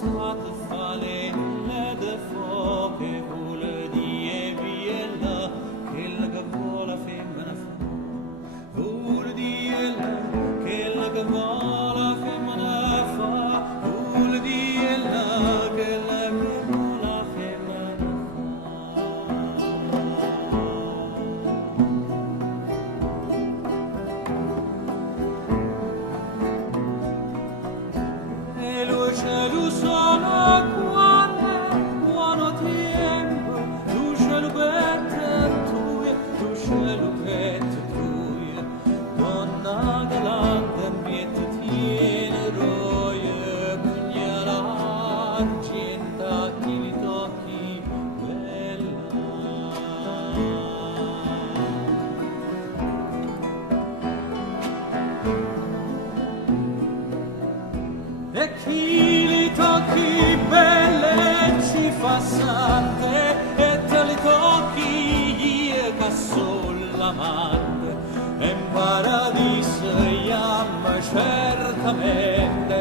state falene de fuoche vuole die biella che la cavola femmina fa vuole die che la cavola femmina fa vuole die che la cavola femmina fa e lo cielo sono quando tempo tu cielo per tu cielo per tu donna galante miete tiene roie pugnala argenta chi li tocchi bella e chi li tocchi belle ci fa sante e te li tocchi io che son l'amante e in paradiso iam certamente